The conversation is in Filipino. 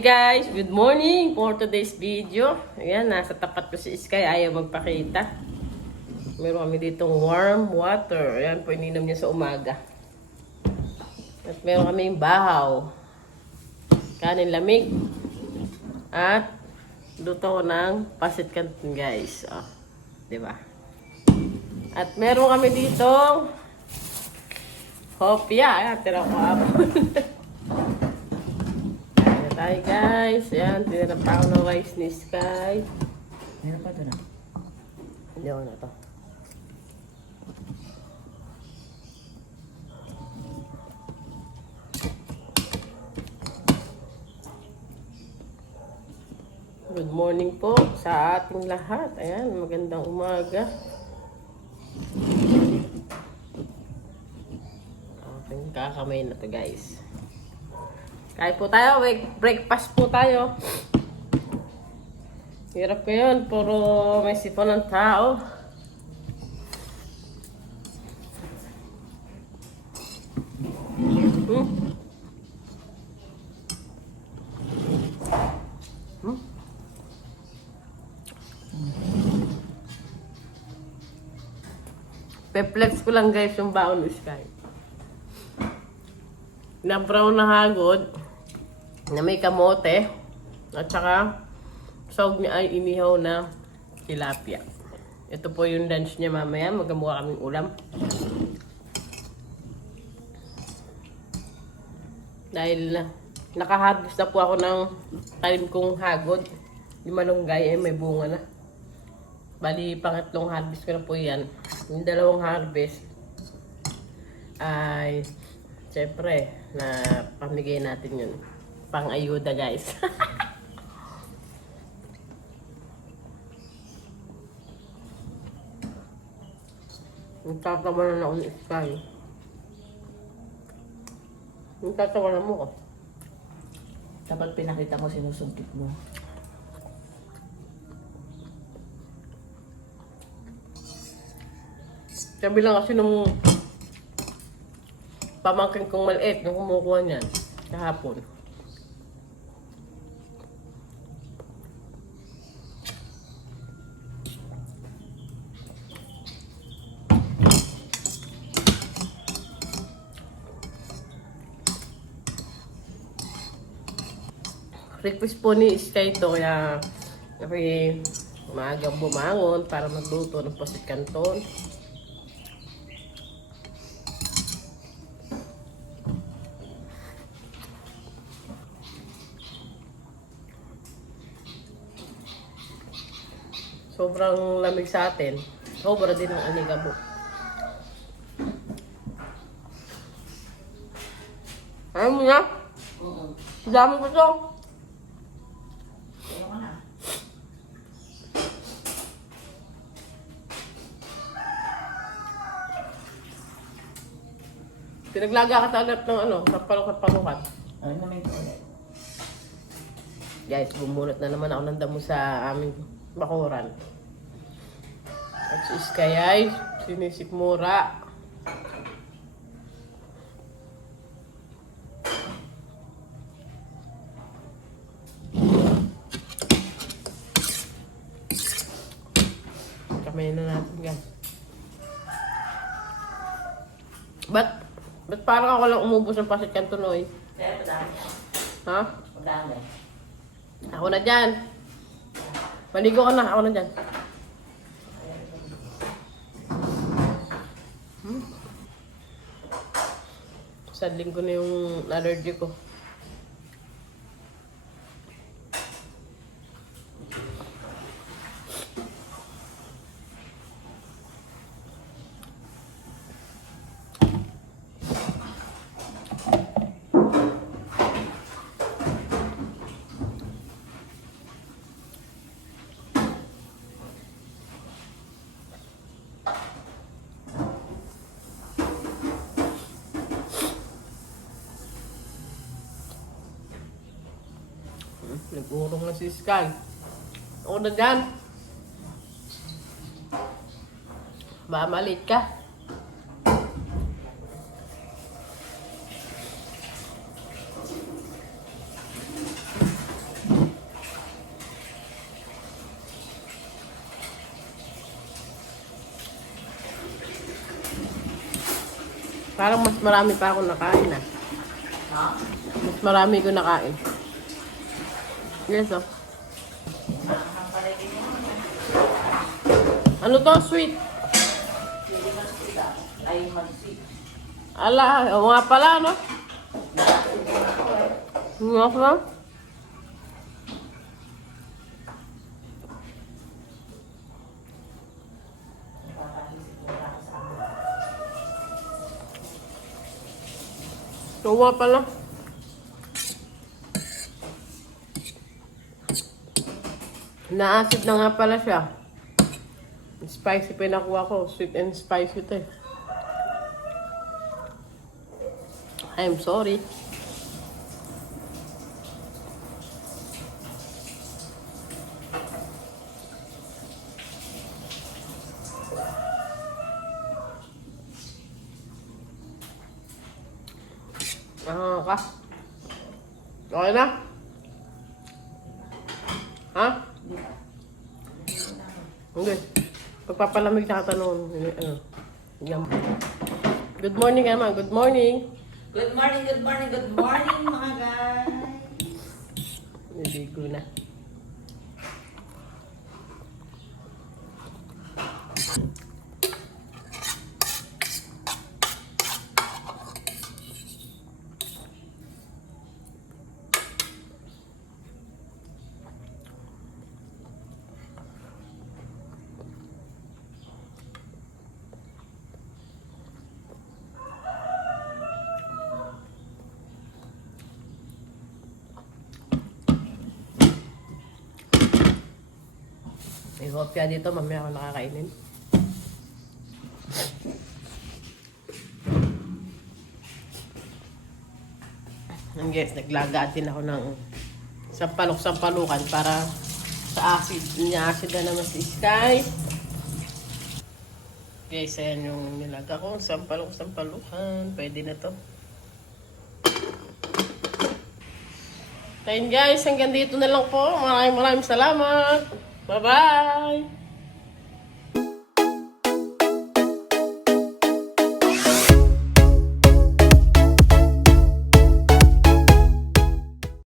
Hi guys! Good morning for today's video. Ayan, nasa tapat ko si Sky. Ayaw magpakita. Meron kami ditong warm water. Ayan po, ininom niya sa umaga. At meron kami bahaw. Kanin lamig. At luto ko ng pasit canton guys. Oh, diba? At meron kami ditong hopya. Ayan, tira ko apple. Hi guys, ayan, tinanap ako ng rice ni Sky. Meron pa doon ah. Hindi ako na to. Good morning po sa ating lahat. Ayan, magandang umaga. Ating kakamay na to guys. Kain po tayo, breakfast po tayo. Hirap ko yun, puro may sipon ng tao. Pe-flex ko lang guys yung baon ni Sky. Na brown na hagod, na may kamote, at saka sahog niya ay inihaw na tilapia. Ito po yung lunch niya mamaya, magawa kaming ulam. Dahil nakaharvest na po ako ng talim kong hagod. Yung malunggay ay may bunga na. Bali, pangatlong harvest ko na po yan. Yung dalawang harvest ay siyempre na pamigay natin yun. Pang-ayuda guys. Nagtatawa na ako ni Sky. Nagtatawa na mo ko. Dapat pinakita mo, sinusungkit mo. Sabi lang kasi nung pamangkin kong maliit, nung kumukuha niyan, kahapon. Request po ni Sky ito, kaya maagang bumangon para magluto ng pasit canton. Sobrang lamig sa atin. Sobra din ang aligabok. Ayaw mo na? Dami ko to. Ayaw ka na. Pinaglaga ka talaga ng kapalukan. Ano naman ito ulit? Guys, bumunot na naman ako ng damo sa aming bakuran. At si Sky ay sinisikmura. Kamay na natin guys. Ba't parang ako lang umubos ng pasit canton oy? Kaya madami. Ha? Madami. Ako na dyan. Maligo ka na. Ako na dyan. Sadling ko na yung allergy ko. Nag-urong na si Sky. Ako na dyan. Mamalit ka. Parang mas marami pa ako nakain ah. Ha? Mas marami ko nakain. Yes oh. Ang palagi niya. Ano to? Sweet? Hindi man sila. Ay, mag-sweet. Ala, o nga pala no? Nga pala? O nga pala? Na-acid na nga pala siya. Spicy pa yung nakuha ko. Sweet and spicy ito eh. I'm sorry. Ka? Okay na? Ha? Hindi. Pagpapalamig na katanong. Ano? Yan. Good morning naman. Good morning. Good morning, good morning, good morning mga guys. Hindi ko na. May hopya dito, mamaya ako nakakainin. Ang guys, naglaga din ako ng sampalok-sampalukan para sa acid. Niya-acid na naman si Sky. Guys, ayan yung nilaga ko. Sampalok-sampalukan. Pwede na to. Ayun guys, hanggang dito na lang po. Maraming salamat. Bye-bye!